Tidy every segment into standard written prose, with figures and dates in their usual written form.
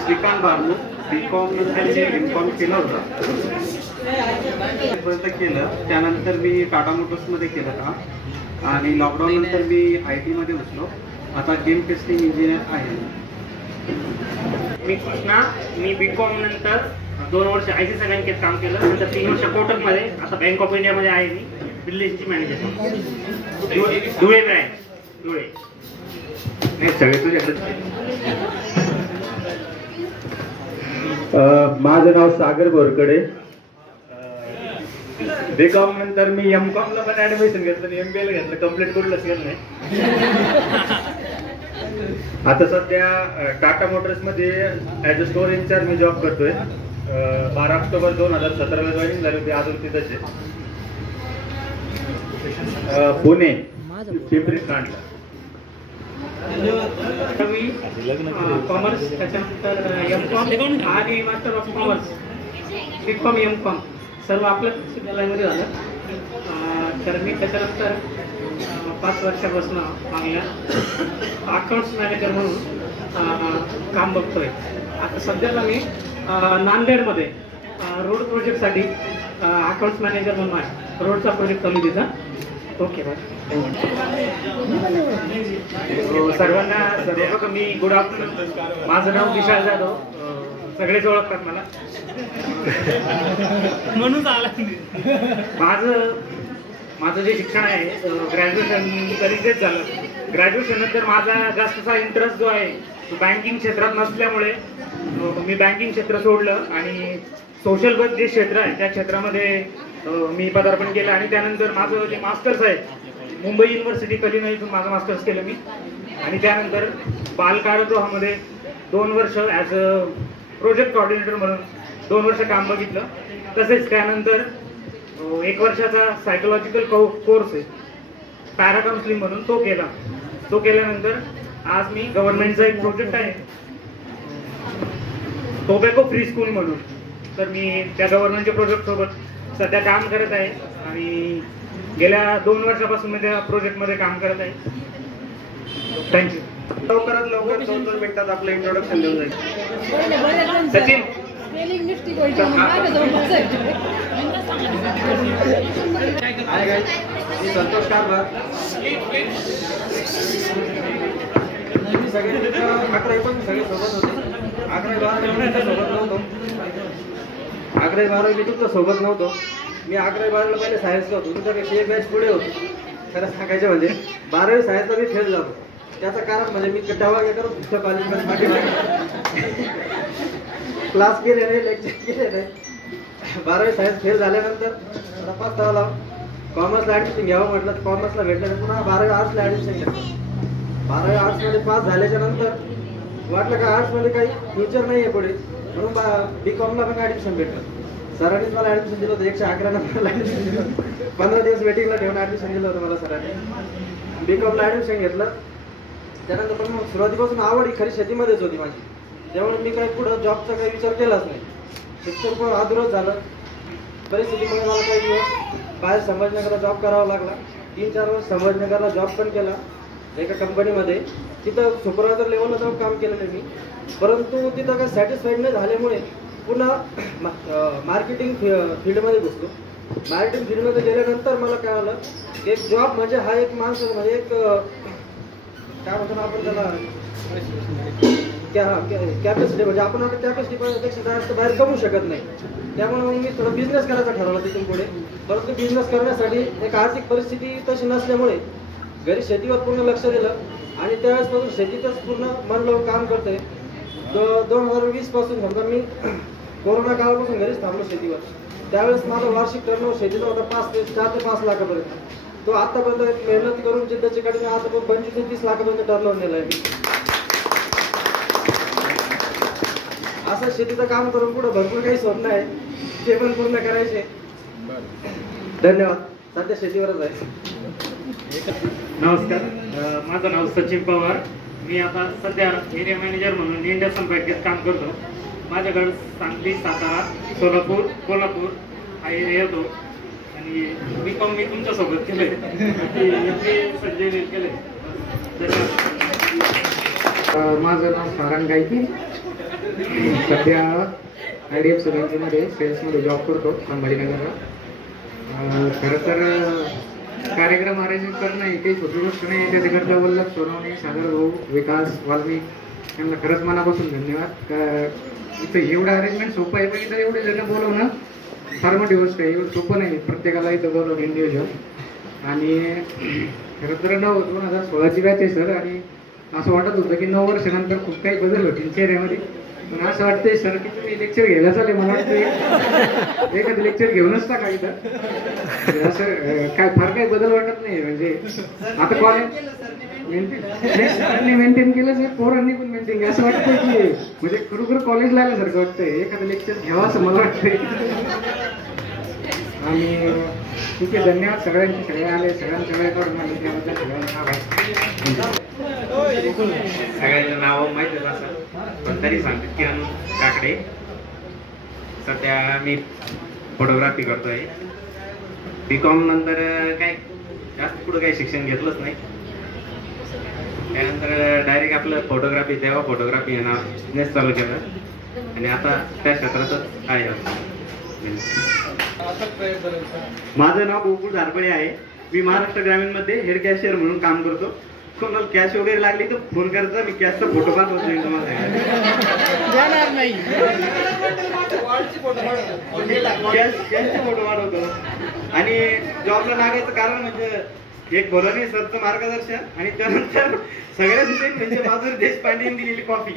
Shrikant बारमू BCom नंतर MCom केलं होतं केलं. त्यानंतर मी टाटा मोटर्समध्ये केलं काम आणि लॉकडाऊन नंतर मी IT मध्ये घुसलो. आता गेम टेस्टिंग इंजिनियर आहे. मी कृष्णा, मी बीकॉम नंतर 2 वर्ष ICICI बँकेत काम केलं. नंतर 3 वर्ष कोटकमध्ये, आता बँक ऑफ इंडियामध्ये आहे मी बिल्डिंगची मॅनेजर. धुळे ब्रँच, धुळे. नाही सगळे तुझ्याकडे. माझं नाव सागर बोरकडे. बीकॉम नंतर मी MCOM ला पण ऍडमिशन घेतलं आणि MBA ला घेतलं. कम्प्लीट कुठलंच केलं नाही. आता सध्या टाटा मोटर्स मध्ये ऍज अ स्टोर इन्चार्ज मी जॉब करतोय. 12 ऑक्टोबर 2017 ला जॉईनिंग झाली होती. अजून तिथंच आहे. पुणे पिंपरी प्लांटला. मी कॉमर्स, त्याच्यानंतर MCOM आणि master of commerce, BCom MCOM सर्व आपल्या विद्यालयामध्ये झालं. तर मी त्याच्यानंतर 5 वर्षापासून चांगल्या अकाउंट्स मॅनेजर म्हणून काम बघतोय. आता सध्याला मी नांदेडमध्ये रोड प्रोजेक्टसाठी अकाउंट्स मॅनेजर म्हणून आहे. रोडचा प्रोजेक्ट चालू तिथं. Okay bye. सर्वांना मी गुड आफ्टरनून. माझं नाव विशाल जाधव. सगळेच ओळखतात मला म्हणून माझं जे शिक्षण आहे ग्रॅज्युएशन तरीच झालं. ग्रॅज्युएशन नंतर माझा जास्तचा इंटरेस्ट जो आहे तो बँकिंग क्षेत्रात नसल्यामुळे मी बँकिंग क्षेत्र सोडलं आणि सोशल वर्क जे क्षेत्र आहे त्या क्षेत्रामध्ये मी पदार्पण केलं. आणि त्यानंतर माझं जे मास्टर्स आहे मुंबई युनिव्हर्सिटी कलिना इथून माझं मास्टर्स केलं मी. आणि त्यानंतर बालकारागृहामध्ये 2 वर्ष ॲज अ प्रोजेक्ट कोऑर्डिनेटर म्हणून 2 वर्ष काम बघितलं. तसेच त्यानंतर 1 वर्षाचा सायकोलॉजिकल कोर्स आहे पॅरा काउन्सिलिंग म्हणून तो केला. तो केल्यानंतर आज मी गव्हर्नमेंटचा एक प्रोजेक्ट आहे टोबॅको फ्री स्कूल म्हणून. तर मी त्या गव्हर्नमेंटच्या प्रोजेक्ट सोबत सध्या काम करत आहे आणि गेल्या 2 वर्षापासून मी त्या प्रोजेक्टमध्ये काम करत आहे. थँक्यू. लवकरात लवकर 2-2 मिनिटात आपलं इंट्रोडक्शन देऊन जाईल. सचिन संतोष कारभार. सगळे 11वी पण सगळे सोबत होते. 11वी-12वी सोबत नव्हतो. 11वी-12वी मी तुमच्या सोबत नव्हतो. मी 11वी-12वीला पहिले सायन्सला होतो. तुमच्यापेक्षा एक बॅच पुढे होतो. खरं सांगायचं म्हणजे 12वी सायन्सला मी फेल झालो. त्याचं कारण म्हणजे मी तेव्हा काय करत दुसऱ्या कॉलेजमध्ये क्लास केले नाही, लेक्चर केले नाही. 12वी सायन्स फेल झाल्यानंतर तपास झाला. कॉमर्सला ॲडमिशन घ्यावं म्हटलं तर कॉमर्सला भेटलं. पुन्हा 12वी आर्ट्सला ॲडमिशन घेतलं. 12वी आर्ट्समध्ये पास झाल्याच्या नंतर वाटलं का आर्ट्समध्ये काही फ्युचर नाही आहे पुढे, म्हणून बीकॉमला पण ॲडमिशन भेटलं. सरांनीच मला ॲडमिशन दिलं होतं. 111 नंबरला ॲडमिशन दिलं होतं. 15 दिवस वेटिंगला ठेवून ॲडमिशन दिलं होतं मला सरांनी. बीकॉमला ॲडमिशन घेतलं. त्यानंतर पण मग सुरुवातीपासून आवड ही खरी शेतीमध्येच होती माझी. त्यामुळे मी काही पुढं जॉबचा काही विचार केलाच नाही. शिक्षण पण अधुरच झालं. परिस्थितीमुळे मला काही दिवस बाहेर संभाजीनगरला जॉब करावा लागला. 3-4 वर्ष संभाजीनगरला जॉब पण केला एका कंपनीमध्ये. तिथं सुपरवायझर लेवलला जाऊन काम केलेलं मी. परंतु तिथं काही सॅटिस्फाईड नाही झाल्यामुळे पुन्हा मार्केटिंग फील्डमध्ये घुसलो. मार्केटिंग फील्डमध्ये गेल्यानंतर मला काय आलं की एक जॉब म्हणजे हा एक माणूस म्हणजे एक काय म्हणतो ना आपण त्याला कॅपॅसिटी, म्हणजे आपण आता कॅपॅसिटीपेक्षा जास्त बाहेर कमवू शकत नाही. त्यामुळे मग मी थोडं बिझनेस करायचा ठरवलं तिथून पुढे. परंतु बिझनेस करण्यासाठी एक आर्थिक परिस्थिती तशी नसल्यामुळे घरी शेतीवर पूर्ण लक्ष दिलं आणि त्यावेळेसपासून शेतीतच पूर्ण मन लावून काम करतोय. 2020 पासून समजा मी कोरोना काळापासून घरीच थांबलो शेतीवर. त्यावेळेस माझा वार्षिक टर्नओव्हर शेतीचा होता 4 ते 5 लाखापर्यंत. तो आतापर्यंत मेहनत करून जिद्दची कडे आता 25 ते 30 लाखापर्यंत टर्नओव्हर नेलाय मी. असं शेतीचं काम करून पुढे भरपूर काही स्वप्न आहे, ते पण पूर्ण करायचे. धन्यवाद. सध्या शेतीवरच आहे. नमस्कार, माझं नाव सचिन पवार. मी आता सध्या एरिया मॅनेजर म्हणून इंडस्ट्रियल बँकेत काम करतो. माझ्याकडे सांगली, सातारा, सोलापूर, कोल्हापूर हा एरिया येतो. आणि बीकॉम मी तुमच्यासोबत केलंय, संजय केलंय. माझं नाव सारंग गायकी. सध्या IDFC बँकेमध्ये सेल्समध्ये जॉब करतो संभाजीनगरला. खरं तर कार्यक्रम अरेंज करणं ही काही छोटी गोष्ट नाही. त्याच्याकरता वल्लभ सोनवणे, सागर भाऊ, विकास वाल्मिक यांना खरंच मनापासून धन्यवाद. इथं एवढं अरेंजमेंट सोपं आहे, पण इथं एवढे जण बोलवणं फार मोठी गोष्ट आहे. एवढं सोपं नाही प्रत्येकाला इथं बोलवणं इंडिव्हिज्युअल. आणि खरं तर 2016ची बॅच आहे सर. आणि असं वाटत होतं की 9 वर्षानंतर खूप काही बदल होतील चेहऱ्यामध्ये. पण असं वाटतंय सर की तुम्ही लेक्चर घ्यायला चालेल. मला वाटतं एखादं लेक्चर घेऊनच टाका इथं. असं काय फार काही बदल वाटत नाही. म्हणजे आता कॉलेज मेंटेन केलं सर, पोरांनी पण मेंटेन केलं. असं वाटतं की म्हणजे खरोखर कॉलेजला आल्यासारखं वाटतंय. एखादं लेक्चर घ्यावं असं मला वाटतंय. आणि ठीक आहे, धन्यवाद सगळ्यांचे. सगळे आले, सगळ्यांच्या वेळेकडून आले त्याबद्दल सगळ्यांना सगळ्यांचं नाव माहितीच असं, पण तरी सांगते किरण काकडे. सध्या मी फोटोग्राफी करतोय. BCom नंतर काय जास्त पुढं काही शिक्षण घेतलंच नाही. त्यानंतर डायरेक्ट आपलं फोटोग्राफी, तेव्हा फोटोग्राफी हे नाव बिझनेस चालू केलं. आणि आता त्या क्षेत्रातच आहे. माझं नाव गोकुळ झारपडे आहे. मी महाराष्ट्र ग्रामीण मध्ये हेड कॅशियर म्हणून काम करतो. कोणाला कॅश वगैरे लागली तर फोन करायचा, मी कॅशचा फोटो पाठवतो तुम्हाला. कॅशचे फोटो पाठवतो. आणि जॉबला लागायचं कारण म्हणजे एक भरोनी सरचं मार्गदर्शन आणि त्यानंतर सगळ्यात मेन म्हणजे माधुरी देशपांडे यांनी दिलेली कॉफी.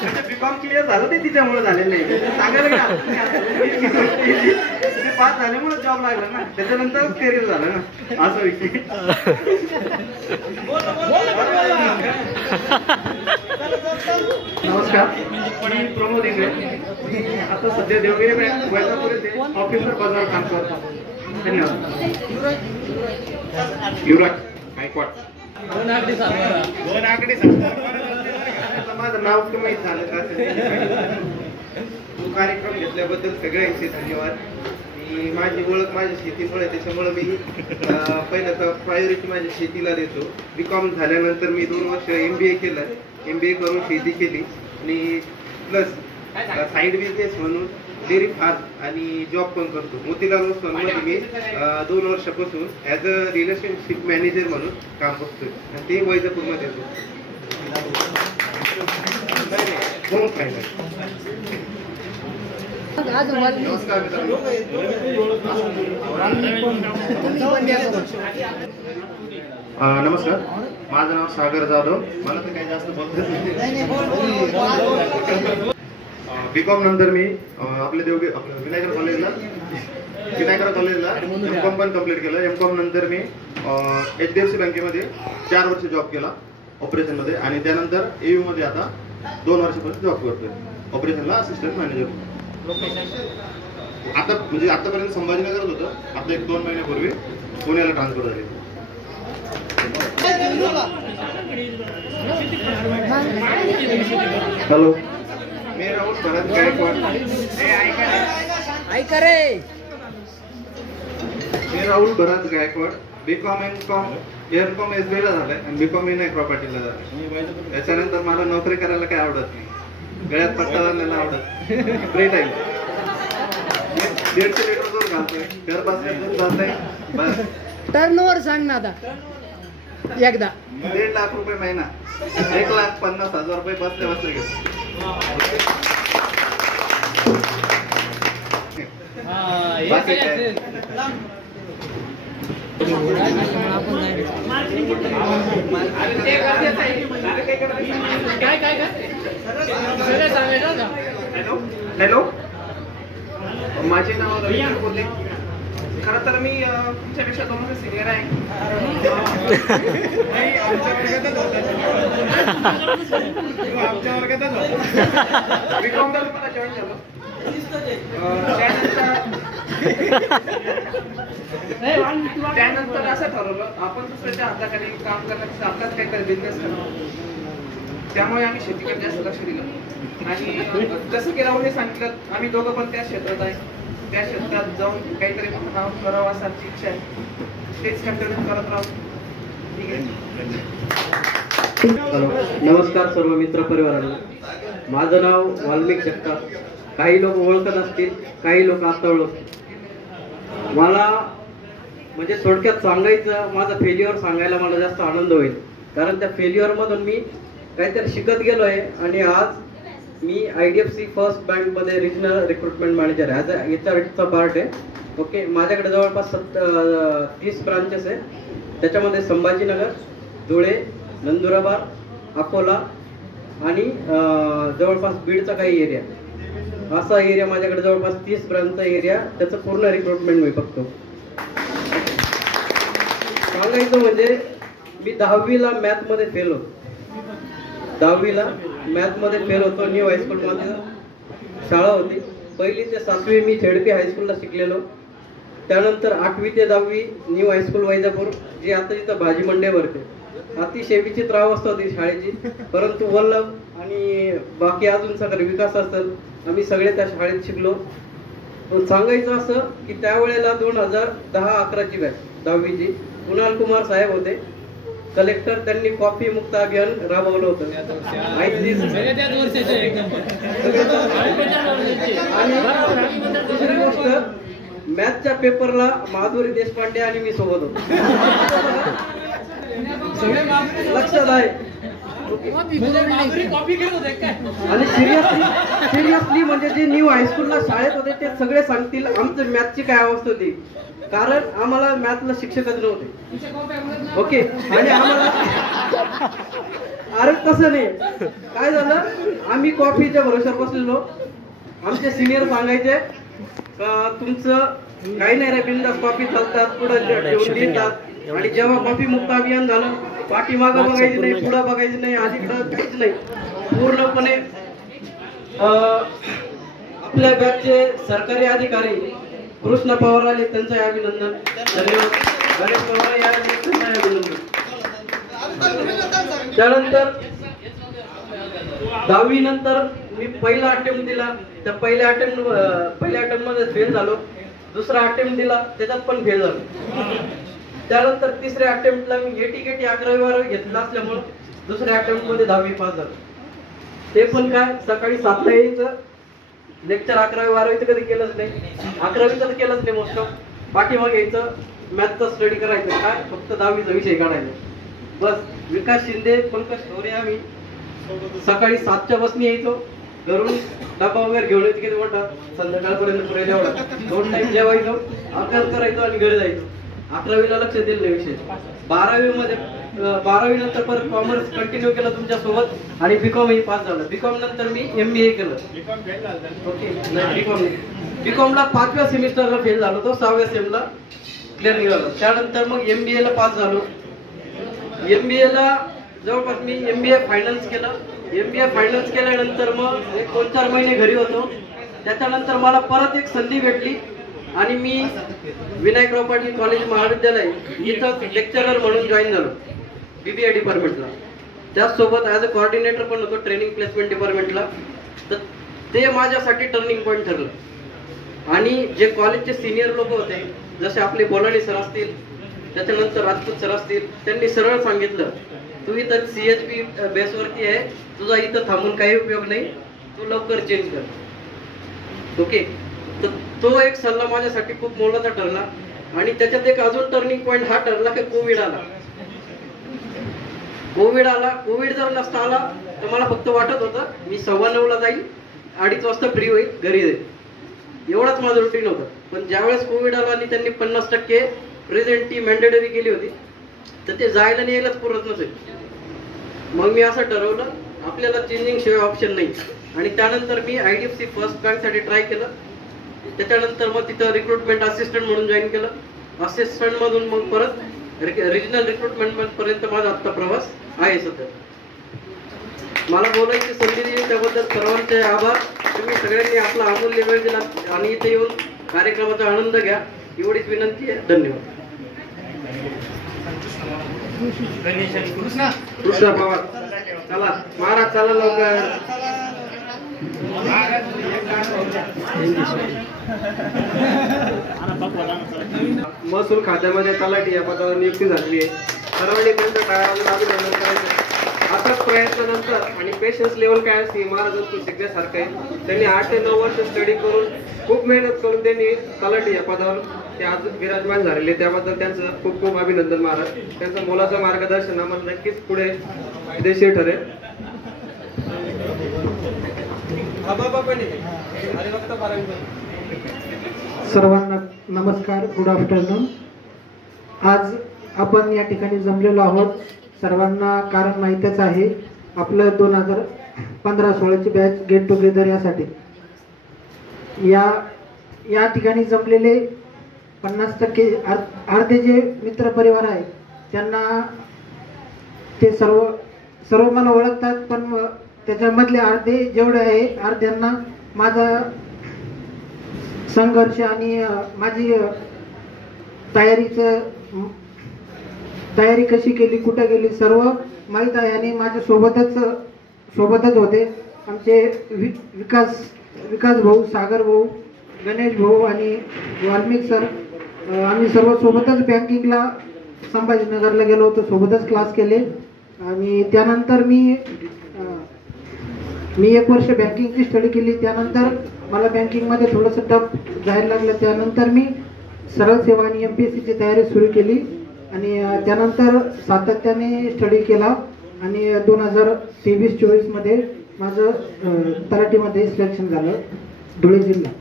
म्हणजे BCom क्लिअर झालं ते तिच्यामुळे झालेलं नाही. सांगायला ते पास झाल्यामुळे जॉब लागला ना, त्याच्यानंतर करिअर झालं ना, असा विषय. नमस्कार, मी प्रमोद इंगळे. मी आता सध्या देवगिरी बँक वैजापूर येथे ऑफिसर पदावर काम करतो. धन्यवाद. युवराज गायकवाड. माझं नाव तुम्ही झालं का? तो कार्यक्रम घेतल्याबद्दल सगळ्यांचे धन्यवाद. माझी ओळख माझ्या शेतीमुळे, त्याच्यामुळे मी पहिलं तर प्रायोरिटी माझ्या शेतीला देतो. BCom झाल्यानंतर मी 2 वर्ष MBA केलं. MBA करून शेती केली आणि प्लस साईड बिझनेस म्हणून डेअरी फार्म आणि जॉब पण करतो. मोतीलाल ओसवालमध्ये मी 2 वर्षापासून ॲज अ रिलेशनशिप मॅनेजर म्हणून काम करतोय. आणि ते वैजापूरमध्ये येतो. नमस्कार मित्रांनो. नमस्कार, माझं नाव सागर जाधव. मला तर काही जास्त बोलत नाही. BCom नंतर मी आपल्या विनायकर कॉलेजला MCom पण कम्प्लीट केलं. MCom नंतर मी HDFC बँकेमध्ये 4 वर्ष जॉब केला ऑपरेशनमध्ये. आणि त्यानंतर AU मध्ये आता 2 वर्षापासून जॉब करतोय ऑपरेशनला असिस्टंट मॅनेजर. आता म्हणजे आतापर्यंत संभाजीनगरच होतं. आता 1-2 महिन्यापूर्वी पुण्याला ट्रान्सफर झाले. हॅलो, मी राहुल भरत गायकवाड. मी राहुल भरत गायकवाड. BCom M.Com SBI ला झालंय आणि BCom नाही प्रॉपर्टीला झालंय. त्याच्यानंतर मला नोकरी करायला काही आवडत नाही. गळ्यात पट्टा घालायला आवडत. फ्री टाइम 150 लिटर दूध घालतोय. घर बसल्या दूध जातंय. बस. टर्नओव्हर सांग ना आता एकदा. 1.5 लाख रुपये महिना. 1,50,000 रुपये बसल्या बसल्या घेतो. बाकी काय? हॅलो, माझे नाव रवींद्र कोल्हे. खरं तर मी तुमच्यापेक्षा 2 वर्ष सिनियर आहे. आमच्या वर्गातच BCom ला तुम्हाला जॉईन झालो. त्यानंतर असं ठरवलं आपण दुसऱ्याच्या हाताखाली काम करण्यापेक्षा आपलाच काहीतरी बिझनेस करतो. त्यामुळे आम्ही शेतीकडे जास्त लक्ष दिलं. आणि जसं की राहुलने सांगितलं, आम्ही दोघं पण त्या क्षेत्रात आहे. त्या क्षेत्रात जाऊन काहीतरी नाव करावं असा इच्छा आहे. तेच कंटिन्यू करत राहू. ठीक आहे. हॅलो, नमस्कार सर्व मित्र परिवारांना. माझं नाव वाल्मिक जगताप. काही लोक ओळखत असतील, काही लोक आता ओळखतील. मला म्हणजे थोडक्यात सांगायचं, माझा फेल्युअर सांगायला मला जास्त आनंद होईल, कारण त्या फेल्युअर मधून मी काहीतरी शिकत गेलो आहे. आणि आज मी IDFC फर्स्ट बँक मध्ये regional recruitment manager as a HRचा पार्ट आहे. ओके, माझ्याकडे जवळपास 30 ब्रांचेस आहे. त्याच्यामध्ये संभाजीनगर, धुळे, नंदुरबार, अकोला आणि जवळपास बीडचा काही एरिया, असा एरिया माझ्याकडे जवळपास 30 ब्रांचचा एरिया, त्याचं पूर्ण रिक्रुटमेंट मी बघतो. सांगायचं म्हणजे मी 10वीला मॅथ मध्ये फेल होतो. 10वीला मॅथ मध्ये फेल होतो. न्यू हायस्कूल मध्ये शाळा होती. 1ली ते 7वी मी झेडपी हायस्कूलला शिकलेलो. त्यानंतर 8वी ते 10वी न्यू हायस्कूल वैजापूर, जी आता तिथं भाजी मंडई भरते. अतिशय विचित्र अवस्था होती शाळेची, परंतु वल्लभ आणि बाकी अजून सगळे विकास असेल, आम्ही सगळे त्या शाळेत शिकलो. पण सांगायचं असं की त्यावेळेला 2010-11ची बॅच 10वीची कुणाल कुमार साहेब होते कलेक्टर. त्यांनी कॉफी मुक्त अभियान राबवलं होतं. आणि दुसरी गोष्ट, मॅथच्या पेपरला माधुरी देशपांडे आणि मी सोबत होतो. लक्षात आहे. आणि सिरियसली म्हणजे जे न्यू हायस्कूलला शाळेत होते ते सगळे सांगतील आमचं मॅथची काय अवस्था होती, कारण आम्हाला मॅथला शिक्षकच नव्हते. ओके, आणि आम्हाला अरे तसं नाही, काय झालं, आम्ही कॉफीच्या भरोश्यावर बसलेलो. आमचे सिनियर सांगायचे तुमचं काही नाही रे, बिंदास कॉफी चालतात, पुढे ठेवून देतात. आणि जेव्हा कॉफी मुक्त अभियान झालं, पाठीमागं बघायचं नाही, पुढं बघायचं नाही, अलीकडं काहीच नाही, पूर्णपणे आपल्या बॅचचे सरकारी अधिकारी कृष्ण पवार आले, त्यांचं अभिनंदन. धन्यवाद. गणेश पवार या अभिनंदन. त्यानंतर 10वी नंतर मी पहिला अटेम्प्ट दिला. त्या पहिल्या अटेम्प्ट मध्ये फेल झालो. दुसरा अटेम्प्ट दिला, त्याच्यात पण फेल झालो. त्यानंतर तिसऱ्या अटेम्प्टला मी एटी 11वी घेतला असल्यामुळे दुसऱ्या अटेम्प्ट मध्ये 10वी पास झालो. ते पण काय, सकाळी 7ला यायचं, लेक्चर 11वी-12वीचं कधी केलंच नाही, 11वीचं तर केलंच नाही मोस्ट ऑफ. पाठीमागे यायचं, मॅथचा स्टडी करायचं, काय फक्त 10वीचा विषय काढायचा बस. विकास शिंदे, पंकज ढोरे आम्ही सकाळी 7च्या बसने यायचो. घरून डबा वगैरे घेऊन येतो, किती मोठा, संध्याकाळपर्यंत पुरेल एवढा. 2 टाइम जेवायचो, अभ्यास करायचो आणि घरी जायचो. 11वीला लक्ष दिलं नाही विषय. 12वी नंतर परत कॉमर्स कंटिन्यू केलं तुमच्या सोबत आणि बीकॉम ही पास झालं. बीकॉम नंतर मी MBA केलं. ओके, बीकॉमला 5व्या सेमिस्टरला फेल झालो, तो 6व्या सेमला क्लिअर निघालो. त्यानंतर मग MBA ला पास झालो. MBA ला जवळपास मी MBA फायनान्स केलं. MBA फायनान्स केल्यानंतर मग 2-4 महिने घरी होतो. त्याच्यानंतर मला परत एक संधी भेटली आणि मी विनायकराव पाटील कॉलेज महाविद्यालय इथं लेक्चरर म्हणून जॉईन झालो BBA डिपार्टमेंटला. त्याचसोबत ॲज अ कोऑर्डिनेटर पण होतो ट्रेनिंग प्लेसमेंट डिपार्टमेंटला. तर ते माझ्यासाठी टर्निंग पॉईंट ठरलं. आणि जे कॉलेजचे सिनियर लोक होते, जसे आपले बोलाणे सर असतील, त्याच्यानंतर राजपूत सर असतील, त्यांनी सरळ सांगितलं तू इथं CHP बेसवरती आहे, तुझा इथं थांबून काही उपयोग नाही, तू लवकर चेंज कर. ओके, तर तो एक सल्ला माझ्यासाठी खूप मोलाचा ठरला. आणि त्याच्यात एक अजून टर्निंग पॉईंट हा ठरला की कोविड आला. कोविड जर नसता आला तर मला फक्त वाटत होतं मी 9:15ला जाईल, 2:30 वाजता फ्री होईल, घरी जाईल, एवढाच माझं रुटीन होतं. पण ज्यावेळेस कोविड आला आणि त्यांनी 50% प्रेझेंटी मॅन्डेटरी केली होती, तर ते जायला आणि यायलाच पुरत नसेल. मग मी असं ठरवलं आपल्याला चेंजिंग शिवाय ऑप्शन नाही. आणि त्यानंतर मी IDFC फर्स्ट बँक साठी ट्राय केलं. त्याच्यानंतर मग तिथं रिक्रुटमेंट असिस्टंट म्हणून जॉईन केलं. असिस्टंट मधून मग परत रिजनल रिक्रुटमेंट पर्यंत माझा आत्ता प्रवास आहे. सध्या मला बोलायची संधी दिली त्याबद्दल सर्वांचे आभार. तुम्ही सगळ्यांनी आपला अमूल्य वेळ दिला आणि इथे येऊन कार्यक्रमाचा आनंद घ्या, एवढीच विनंती आहे. धन्यवाद. कृष्णा पवार, चला महाराज, चला लवकर. महसूल खात्यामध्ये तलाठी या पदावर नियुक्ती झालेली आहे. सर्वांनी त्यांच्या टाळ्या वाजवून अभिनंदन करायचं. अथक प्रयत्नानंतर आणि पेशन्स लेवल काय असते महाराजांतून शिकण्यासारखं आहे. त्यांनी 8 ते 9 वर्ष स्टडी करून खूप मेहनत करून त्यांनी तलाठी या पदावर ते आज विराजमान झालेले. त्याबद्दल त्यांचं खूप खूप अभिनंदन महाराज. त्यांचं मोलाचं मार्गदर्शन आम्हाला नक्कीच पुढे देशी ठरेल. सर्वांना नमस्कार, गुड आफ्टरनून. आज आपण या ठिकाणी जमलेलो आहोत. सर्वांना कारण माहीतच आहे, आपलं 2015-16ची बॅच गेट टुगेदर यासाठी या ठिकाणी जमलेले 50% अर्धे जे मित्र परिवार आहे त्यांना ते सर्व मला ओळखतात, पण त्याच्यामधले अर्धे जेवढे आहे अर्ध्यांना माझा संघर्ष आणि माझी तयारी कशी केली, कुठे गेली सर्व माहीत आहे. आणि माझ्या सोबतच होते आमचे विकास भाऊ, सागर भाऊ, गणेश भाऊ आणि वाल्मिक सर. आम्ही सर्व सोबतच बँकिंगला संभाजीनगरला गेलो होतो, सोबतच क्लास केले. आणि त्यानंतर मी 1 वर्ष बँकिंगची स्टडी केली. त्यानंतर मला बँकिंगमध्ये थोडंसं टफ जायला लागलं. त्यानंतर मी सरळ सेवा आणि MPSCची तयारी सुरू केली आणि त्यानंतर सातत्याने स्टडी केला आणि 2023-24 मध्ये माझं तलाठीमध्ये सिलेक्शन झालं, धुळे जिल्हा.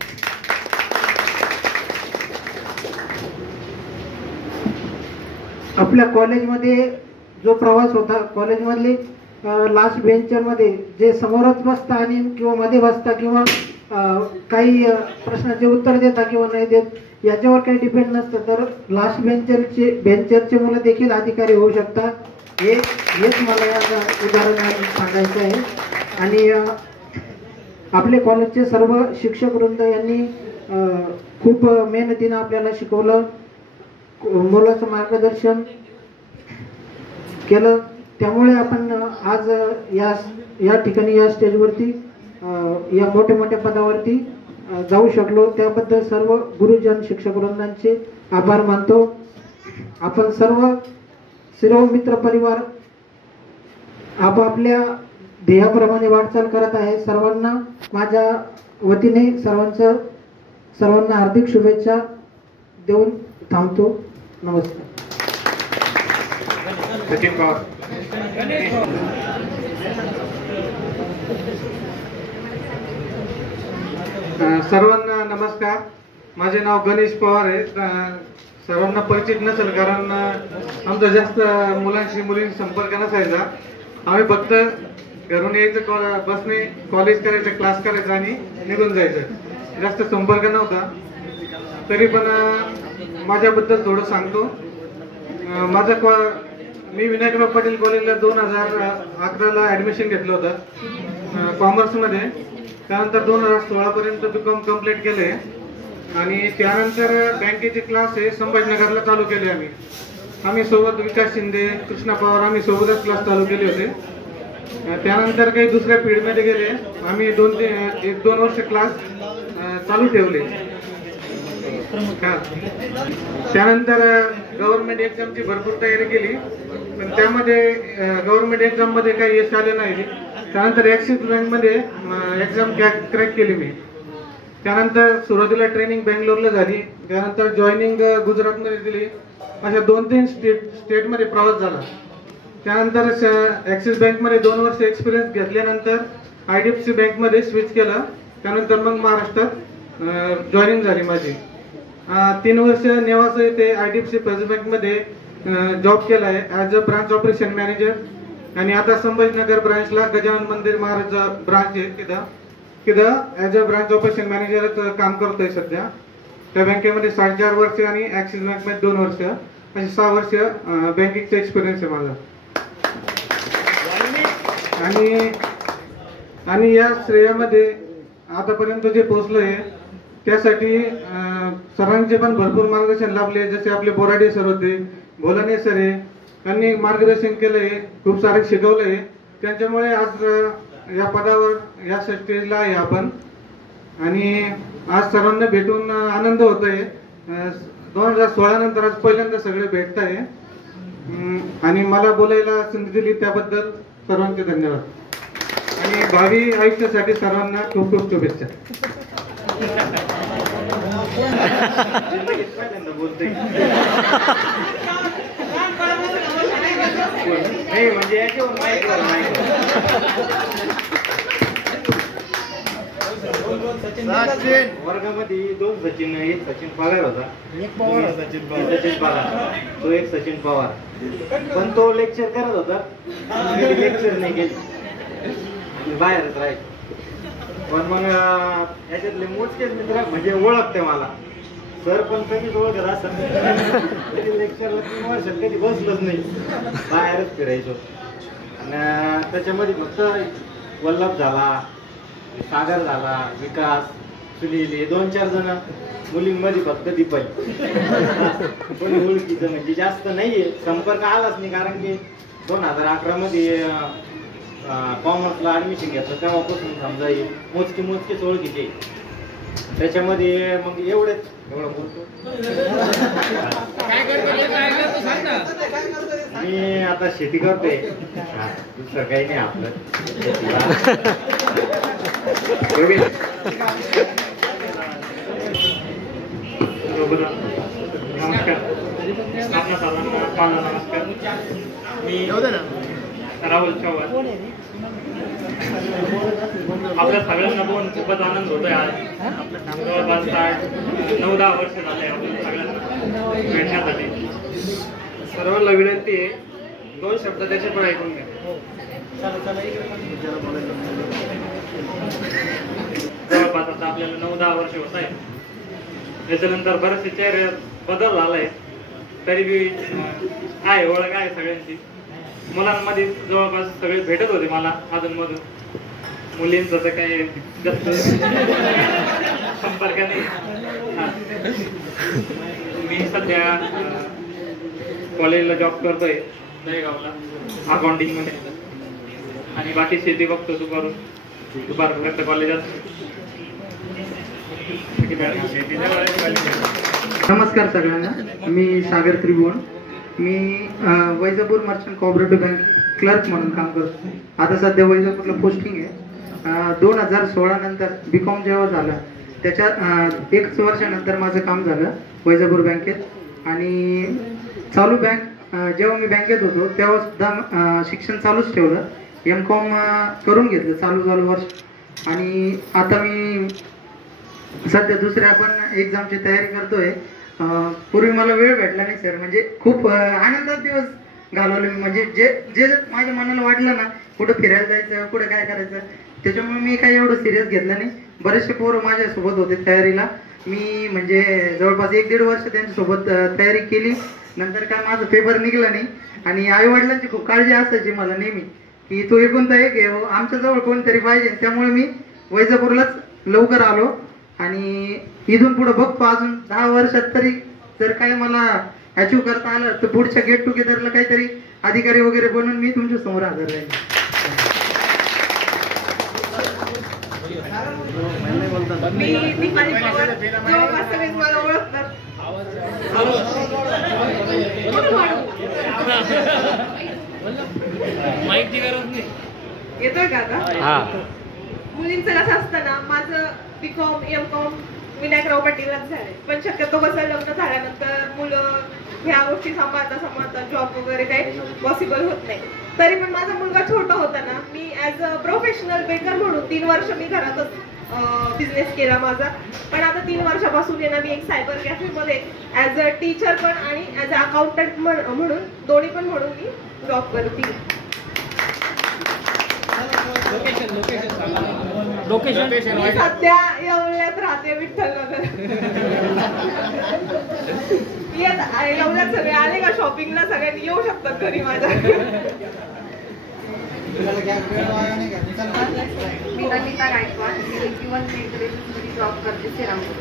आपल्या कॉलेजमध्ये जो प्रवास होता, कॉलेजमधले लास्ट बेंचरमध्ये जे समोरच बसता आणि किंवा मध्ये बसता किंवा काही प्रश्नाचे उत्तर देता किंवा नाही देत याच्यावर काही डिपेंड नसतं, तर लास्ट बेंचरचे मुलं देखील अधिकारी होऊ शकतात. हेच मला या उदाहरण सांगायचं आहे. आणि आपले कॉलेजचे सर्व शिक्षक वृंद यांनी खूप मेहनतीनं आपल्याला शिकवलं, मुलाचं मार्गदर्शन केलं. त्यामुळे आपण आज या ठिकाणी या स्टेजवरती या मोठ्या पदावरती जाऊ शकलो. त्याबद्दल सर्व गुरुजन शिक्षक वृंदांचे आभार मानतो. आपण सर्व मित्र परिवार आपापल्या ध्येयाप्रमाणे वाटचाल करत आहे. सर्वांना माझ्या वतीने सर्वांना हार्दिक शुभेच्छा देऊन थांबतो. नमस्कार. सचिन पवार. सर्वांना नमस्कार. माझे नाव गणेश पवार आहे. सर्वांना परिचित नसेल कारण आमचा जास्त मुलींशी संपर्क नसायचा. आम्ही फक्त घरून यायचं, बसने कॉलेज करायचं, क्लास करायचा आणि निघून जायचं. जास्त संपर्क नव्हता. तरी पण माझ्याबद्दल थोडं सांगतो. मी विनायकराव पाटील कॉलेजला 2011ला ॲडमिशन घेतलं होतं कॉमर्समध्ये. त्यानंतर 2016 पर्यंत BCom कंप्लीट केले आणि त्यानंतर बँकेचे क्लास हे संभाजीनगरला चालू केले. आम्ही सोबत विकास शिंदे, कृष्णा पवार आम्ही सोबतच क्लास चालू केले होते. त्यानंतर काही दुसऱ्या फील्डमध्ये गेले. आम्ही 1-2 वर्ष क्लास चालू ठेवले. त्यानंतर गव्हर्नमेंट एक्झामची भरपूर तयारी केली, पण त्यामध्ये गव्हर्नमेंट एक्झाममध्ये काही यश आले नाही. त्यानंतर ॲक्सिस बँकमध्ये एक्झाम क्रॅक केली मी. त्यानंतर सुरुवातीला ट्रेनिंग बँगलोरला झाली. त्यानंतर जॉईनिंग गुजरातमध्ये दिली. अशा 2-3 स्टेटमध्ये प्रवास झाला. त्यानंतर ॲक्सिस बँकमध्ये 2 वर्ष एक्सपिरियन्स घेतल्यानंतर IDFC बँकमध्ये स्विच केलं. त्यानंतर मग महाराष्ट्रात जॉईनिंग झाली माझी. 3 वर्ष नेवासा येथे IDFC फर्स्ट बँकमध्ये जॉब केला आहे as a branch operation manager. आणि आता संभाजीनगर ब्रांचला गजानन मंदिर महाराज ब्रांच आहे, तिथं ॲज अ ब्रांच ऑपरेशन मॅनेजरच काम करतोय सध्या. त्या बँकेमध्ये 4.5 वर्ष आणि ॲक्सिस बँकमध्ये 2 वर्ष, असे 6 वर्ष बँकिंगचा एक्सपिरियन्स आहे माझा. आणि या श्रेयामध्ये आतापर्यंत जे पोहोचलोय त्यासाठी सरांचे पण भरपूर मार्गदर्शन लाभले. जसे आपले बोराडे सर होते, भोलाने सर आहे, त्यांनी मार्गदर्शन केलंय, खूप सारे शिकवलंय. त्यांच्यामुळे आज या पदावर, या स्टेजला आहे आपण. आणि आज सर्वांना भेटून आनंद होतोय. 2016 नंतर आज पहिल्यांदा सगळे भेटत आहे आणि मला बोलायला संधी दिली त्याबद्दल सर्वांचे धन्यवाद आणि भावी आयुष्यासाठी सर्वांना खूप खूप शुभेच्छा. नाही म्हणजे याच्यावर वर्गामध्ये 2 सचिन, एक सचिन पवार होता, सचिन पवार, तो एक सचिन पवार, पण तो लेक्चर करत होता, लेक्चर नाही केली, बाहेरच राहायचं. पण मग याच्यातले मोजकेच मित्र म्हणजे ओळखते मला, सर पण कधीच ओळखत असत, लेक्चरला 3 वर्षात कधी बसलंच नाही, बाहेरच फिरायचो. आणि त्याच्यामध्ये फक्त वल्लभ झाला, सागर झाला, विकास, सुनील, हे 2-4 जण मुलींमध्ये फक्त दीपाई कोणी ओळखीचं म्हणजे जास्त नाहीये, संपर्क आलाच नाही. कारण की 2011 मध्ये कॉमर्सला ऍडमिशन घेतलं तेव्हापासून समजा मोजकेच ओळखीचे. त्याच्यामध्ये मग एवढं बोलतो मी आता शेती करतोय, दुसरं काही नाही आपलं. नमस्कार, आपल्या सर्वांना नमस्कार. मी राहुल चव्हाण. आपल्या सगळ्यांना बघून खूपच आनंद होतोय. आज जवळपास 9-10 वर्ष झाले आपल्या सगळ्यांना भेटण्यासाठी. सर्वांना विनंती आहे 2 शब्द त्याचे पण ऐकून घ्या. जवळपास आता आपल्याला 9-10 वर्ष होत आहे. त्याच्यानंतर बरेचसे चेहरे बदल झालाय, तरी बी आहे ओळख आहे सगळ्यांची. मुलांमध्ये जवळपास सगळे भेटत होते मला अधूनमधून, मुलींचं तर काही जास्त संपर्क नाही. मी सध्या कॉलेजला जॉब करतोय दहेगावला, अकाउंटिंग मध्ये, आणि बाकी शेती बघतो दुपारपर्यंत कॉलेज असतो. नमस्कार सगळ्यांना, मी सागर त्रिभुवन. मी Vaijapur merchant cooperative bank clerk म्हणून काम करतो. आता सध्या वैजापूरला पोस्टिंग आहे. 2016 नंतर BCom जेव्हा झालं त्याच्या 1 वर्षानंतर माझं काम झालं वैजापूर बँकेत. आणि चालू बँक जेव्हा मी बँकेत होतो तेव्हा सुद्धा शिक्षण चालूच ठेवलं, MCom करून घेतलं चालू वर्ष. आणि आता मी सध्या दुसऱ्या पण एक्झामची तयारी करतोय. पूर्वी मला वेळ भेटला नाही सर, म्हणजे खूप आनंदात दिवस घालवले मी. म्हणजे जे माझ्या मनाला वाटलं ना, कुठं फिरायला जायचं, कुठं काय करायचं, त्याच्यामुळे मी काही एवढं सिरियस घेतलं नाही. बरेचसे पोरं माझ्यासोबत होते तयारीला. मी म्हणजे जवळपास 1-1.5 वर्ष त्यांच्यासोबत तयारी केली. नंतर काय माझं पेपर निघला नाही. आणि आई वडिलांची खूप काळजी असायची मला नेहमी, की तू एकुलता एक आहे, आमच्या जवळ कोणतरी पाहिजे. त्यामुळे मी वैजापूरलाच लवकर आलो. आणि इथून पुढे बघतो अजून 10 वर्षात तरी जर काय मला अचीव करता आलं तर पुढच्या गेट टुगेदरला काहीतरी अधिकारी वगैरे बनून मी तुमच्या समोर हजर राहील. मी दीपाली पवार, जवळपास सगळेच मला ओळखतात. येतोय का आता? मुलींचं कसं असतं ना, माझं BCom MCom विनायकराव पाटीललाच झालंय. पण शक्यतो कसं लग्न झाल्यानंतर मुलं ह्या गोष्टी सांभाळता जॉब वगैरे काही पॉसिबल होत नाही. तरी पण माझा मुलगा छोटा होता ना, मी ऍज अ प्रोफेशनल बेकर म्हणून 3 वर्ष मी घरातच बिझनेस केला माझा. पण आता 3 वर्षापासून आहे ना, मी एक सायबर कॅफेमध्ये ऍज अ टीचर पण आणि ऍज अ अकाउंटंट म्हणून दोन्ही पण म्हणून मी जॉब करते. लोकेशन मी सध्या येवल्यात राहते, विठ्ठलनगर. येवल्यात सगळे आले का शॉपिंगला, सगळ्यांनी येऊ शकतात घरी माझ्या. मी ललिता गायकवाड, जॉब करते श्रीरामपूर.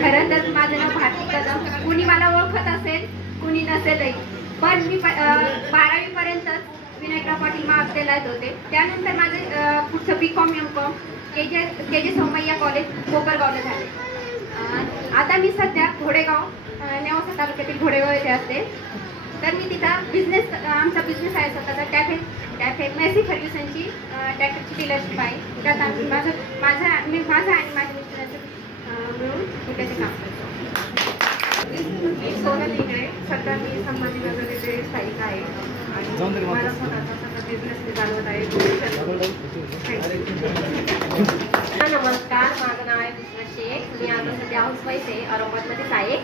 खरं तर माझं नाव भारती कदम. कुणी मला ओळखत असेल, कुणी नसेलही. पण मी 12वी पर्यंतच विनायकराव पाटील महाविद्यालयात होते. त्यानंतर माझे पुढचं BCom MCom KJ Somaiya college कोपरगावला झाले. आता मी सध्या घोडेगाव नेवासा तालुक्यातील घोडेगाव येथे असते. तर मी तिथं बिझनेस, आमचा बिझनेस आहे स्वतःचा कॅफे मेसी फर्ग्युसनची ट्रॅक्टरची डीलरशिप आहे. त्यात आम्ही माझं आणि माझ्या मिस्टरांचं मिळून त्याचे काम करतो. मी सोनल इंगळे, सध्या मी संभाजीनगर येथे स्थायिक आहे आणि मला स्वतःचा सगळा बिझनेस चालवत आहे. नमस्कार, माझं नाव आहे बुशरा शेख. मी आता सध्या हाऊसवाईफ आहे, औरंगाबादमध्येच आहे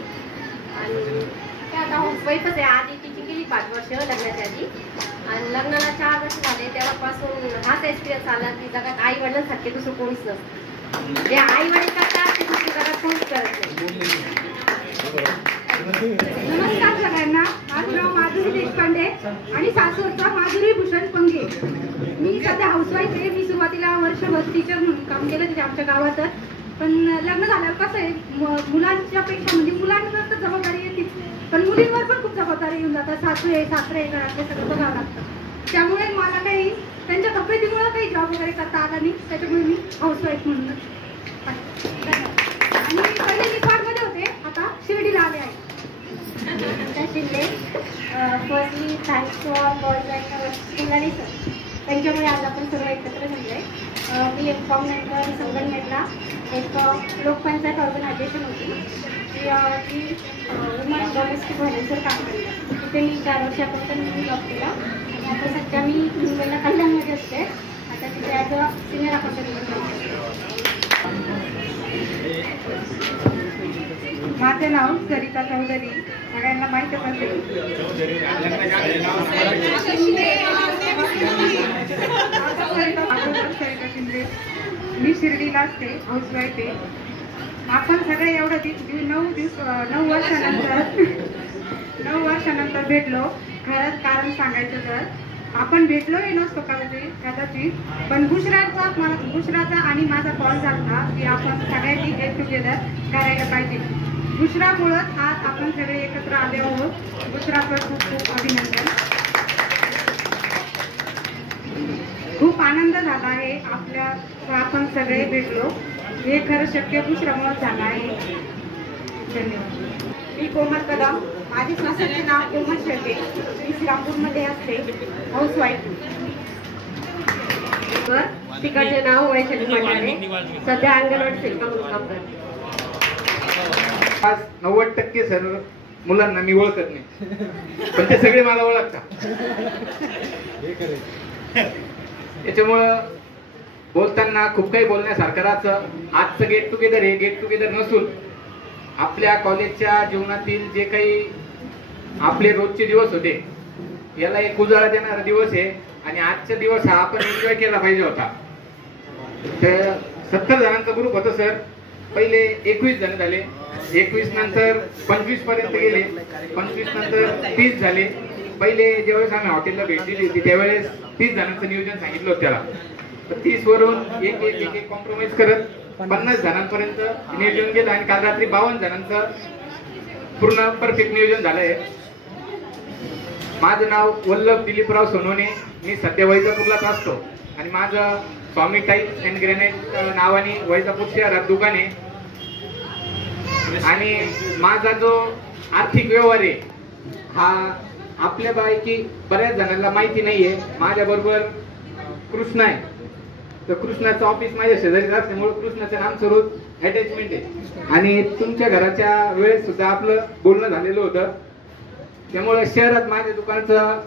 आणि आता हाऊसवाईफच आहे. आधी टीचिंग केली 5 वर्ष लग्नाच्या आधी आणि लग्नाला 4 वर्ष झाले. तेव्हापासून हाच एक्सपिरियन्स आला की जगात आई वडिलांसारखे दुसरं कोणीच नसतं. जे आई वडील करतात ते दुसरी जगात कोणीच करत नाही. नमस्कार सगळ्यांना. माझं नाव माधुरी देशपांडे आणि सासूरचा माधुरी भूषण पंगे. मी सध्या हाऊसवाईफ आहे. मी सुरुवातीला वर्षभर टीचर म्हणून काम केलं तिथे आमच्या गावातच. पण लग्न झाल्यावर कसं आहे, मुलांच्या पेक्षा म्हणजे मुलांवर तर जबाबदारी येतेच, पण मुलींवर पण खूप जबाबदारी येऊन जातात. सासू आहे, सासरे आहे, घरातले सगळं बघावं लागतं. त्यामुळे मला काही त्यांच्या तब्येतीमुळे काही जॉब वगैरे करता आला नाही. त्याच्यामुळे मी हाऊसवाईफ म्हणूनच. आणि पहिले निफाडमध्ये होते, आता शिर्डीला आले आहे. Shinde, firstly thanks to all boys आणि सर, त्यांच्यामुळे आज आपण सर्व एकत्र जमले. मी एम.कॉम नंतर संगमनेरला एक लोकपंचायत ऑर्गनायझेशन होती जी वुमन डोमेस्टिक व्हायलन्सवर काम करते. तिथे मी 4 वर्षापर्यंत मी जॉब केला आणि आता सध्या मी मुंबईला कल्याणमध्ये असते. आता तिथे ॲज अ सिनियर अकाउंटंट काम करते. माझं नाव सरिता चौधरी, सगळ्यांना माहीतच असेल. सरिता शिंदे, मी शिर्डीला असते, हाऊसवाईफ आहे. आपण सगळे एवढं 9 वर्षानंतर भेटलो. खरंच कारण सांगायचं तर आपण भेटलोही नसतो कदाचित, पण बुशराचा आणि माझा कॉल झाला की आपण सगळ्यांनी गेट टुगेदर करायला पाहिजे. बुशरामुळंच आज आपण सगळे एकत्र आले आहोत. बुशराचं खूप खूप अभिनंदन. खूप आनंद झाला आहे आपण सगळे भेटलो. हे खरं शक्य बुशरामुळंच झालं आहे. धन्यवाद. मी कोमल कदम, माझे सासरचे नाव कोमल शेटे. मी श्रीरामपूरमध्ये असते, हाऊसवाईफ. तिकडचे नाव वैशाली पाटारे, सध्या अंगणवाडी सेविका म्हणून काम करते. आज 90% सर्व मुलांना मी ओळखत नाही, पण ते सगळे मला ओळखतात. त्याच्यामुळं बोलताना खूप काही बोलण्यासारखं राहतं. आजचं गेट टुगेदर हे गेट टुगेदर नसून आपल्या कॉलेजच्या जीवनातील जे काही आपले रोजचे दिवस होते याला एक उजाळा देणारा दिवस आहे आणि आजचा दिवस हा आपण एन्जॉय केला पाहिजे होता. तर 70 जणांचा ग्रुप होता सर. पहिले 21 जण झाले, 21 नंतर 25 पर्यंत गेले, 25 नंतर 30 झाले. पहिले ज्यावेळेस आम्ही हॉटेलला भेट दिली होती त्यावेळेस 30 जणांचं नियोजन सांगितलं होतं त्याला. तर 30 वरून एक कॉम्प्रोमाइज करत 50 जणांपर्यंत नियोजन केलं आणि काल रात्री 52 जणांचं पूर्ण परफेक्ट नियोजन झालंय. माझं नाव वल्लभ दिलीपराव सोनवणे. मी सध्या वैजापूरलाच असतो आणि माझं स्वामी टाईल्स अँड ग्रेनाइट नावाने वैजापूर शहरात दुकान आहे. आणि माझा जो आर्थिक व्यवहार आहे हा आपल्यापैकी बऱ्याच जणांना माहिती नाहीये. माझ्या बरोबर कृष्णा आहे. तर कृष्णाचं ऑफिस माझ्या शेजारी असल्यामुळे कृष्णाचं नाम रोज अटॅचमेंट आहे आणि तुमच्या घराच्या वेळेस सुद्धा आपलं बोलणं झालेलं होतं. त्यामुळे शहरात माझ्या दुकानाचं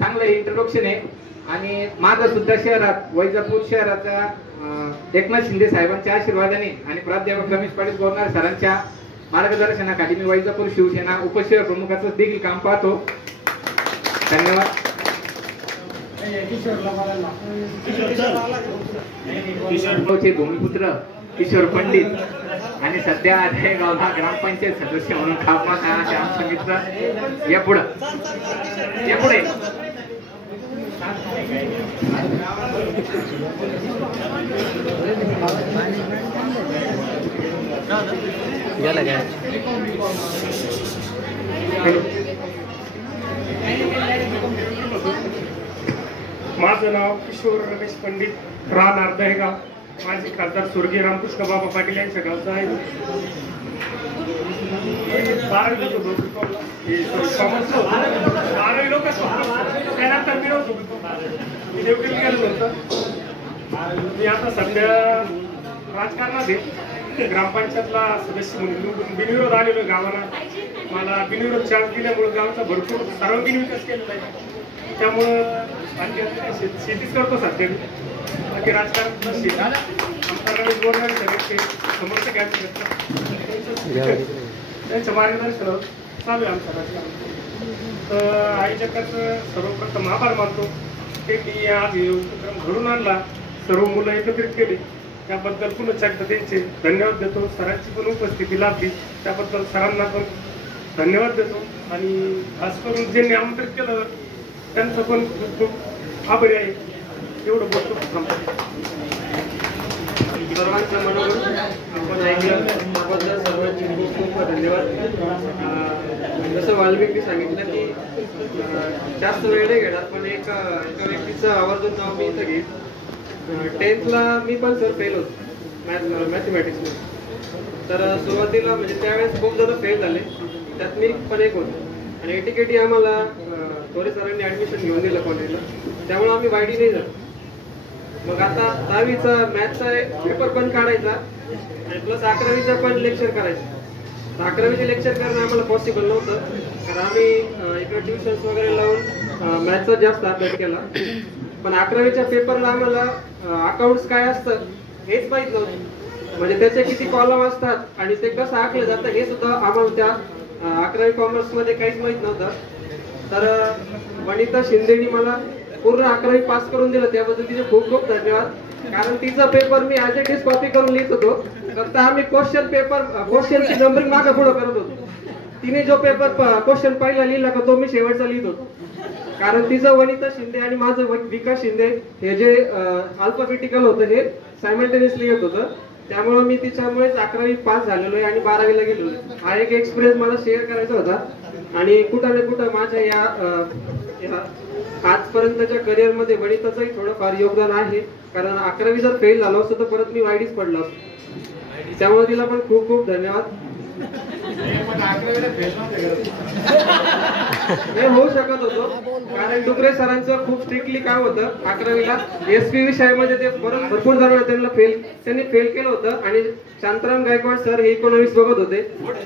चांगलं इंट्रोडक्शन आहे आणि माझं सुद्धा शहरात वैजापूर शहराचा एकनाथ शिंदे साहेबांच्या आशीर्वादाने आणि प्राध्यापक रमेश पाटील बोरणार सरांच्या मार्गदर्शनाखाली मी वैजापूर शिवसेना उपशहर प्रमुखाचं देखील काम पाहतो. धन्यवाद. भूमिपुत्र किशोर पंडित आणि सध्या गावला ग्रामपंचायत सदस्य म्हणून खापमा सांगितलं. या पुढे माझं नाव किशोर रमेश पंडित, राहणार दहेगाव. माझे खासदार स्वर्गीय रामकृष्ण बाबा पाटील यांच्या गावचं आहे. 12वीलाच होतो कॉमर्सला होतो. 12वी लोकच होतो. त्यानंतर मी होतो मी ड्युटीला गेलो होतो. मी आता सध्या राजकारणात आहे. ग्रामपंचायतला सदस्य म्हणून बिनविरोध आलेलो गावाला. मला बिनविरोध चान्स दिल्यामुळे गावचा भरपूर सर्वांगीण विकास केलेला आहे. त्यामुळं शेतीच करतो सध्या मी. बाकी राजकारण शेती समोरचं घ्यायचं त्यांचं मार्गदर्शन चालू आहे आमचं राजकारण. तर आई जगाचं सर्वप्रथम आभार मानतो ते मी आज हे उपक्रम घडून आणला. सर्व मुलं एकत्रित केली त्याबद्दल पुन्हा एकदा त्यांचे धन्यवाद देतो. सरांची पण उपस्थिती लाभली त्याबद्दल सरांना पण धन्यवाद देतो. आणि खास करून ज्यांनी आमंत्रित केलं त्यांचं पण खूप खूप आभारी आहे. एवढं बोलतो. सर्वांचं मनोगत आपण ऐकलं त्याबद्दल सर्वांचे खूप खूप धन्यवाद. जसं वाल्मिकी सांगितलं की जास्त वेळ नाही घेणार पण एका व्यक्तीचं आवर्जून नाव मी इथं घेईन. 10thला मी पण सर फेल होतो मॅथमॅटिक्समध्ये. तर सुरुवातीला म्हणजे त्यावेळेस खूप जण फेल झाले त्यात मी पण एक होतो. आणि एटीकेटी आम्हाला थोडे सरांनी ॲडमिशन घेऊन दिलं कॉलेजला त्यामुळे आम्ही वायडी नाही झालो. मग आता 10वीचा मॅथचा एक पेपर पण काढायचा आणि प्लस 11वीचा पण लेक्चर करायचं. तर 11वीचे लेक्चर करणं आम्हाला पॉसिबल नव्हतं कारण आम्ही इकडे ट्युशन्स वगैरे लावून मॅथचा जास्त अभ्यास केला. पण 11वीच्या पेपरला आम्हाला अकाउंट्स काय असतं हेच माहीत नव्हतं. म्हणजे त्याचे किती कॉलम असतात आणि ते कसं आखलं जातं हे सुद्धा आम्हाला त्या 11वी कॉमर्समध्ये काहीच माहीत नव्हतं. तर वनिता शिंदेनी मला पूर्ण 11वी पास करून दिलं त्याबद्दल तिचे खूप खूप धन्यवाद. कारण तिचा paper me as it is copy करून लिहित होतो. फक्त आम्ही क्वेश्चनची नंबरिंग मागं पुढं करत होतो. तिने जो पेपर क्वेश्चन पहिला लिहिला का तो मी शेवटचा लिहित होतो. कारण तिचं वनिता शिंदे आणि माझं विकास शिंदे हे जे अल्फाबेटिकल होतं हे सायमल्टेनियसली येत होतं. त्यामुळे मी तिच्यामुळेच 11वी पास झालेलो आहे आणि 12वीला गेलो. हा एक एक्सपिरियन्स मला शेअर करायचा होता. आणि कुठं ना कुठं माझ्या या आजपर्यंतच्या करिअरमध्ये वनिताचंही थोडंफार योगदान आहे. कारण 11वी जर फेल झालो असतो तर परत मी वाईडीच पडलो असतो. त्यामुळे तिला पण खूप खूप धन्यवाद. नाही होऊ शकत होतो कारण डुकरे सरांचं खूप स्ट्रिक्टली काम होतं. 11वीला एसपी विषयामध्ये ते भरपूर जण त्यांनी फेल केलं होतं. आणि शांताराम गायकवाड सर हे इकॉनॉमिक्स बघत होते.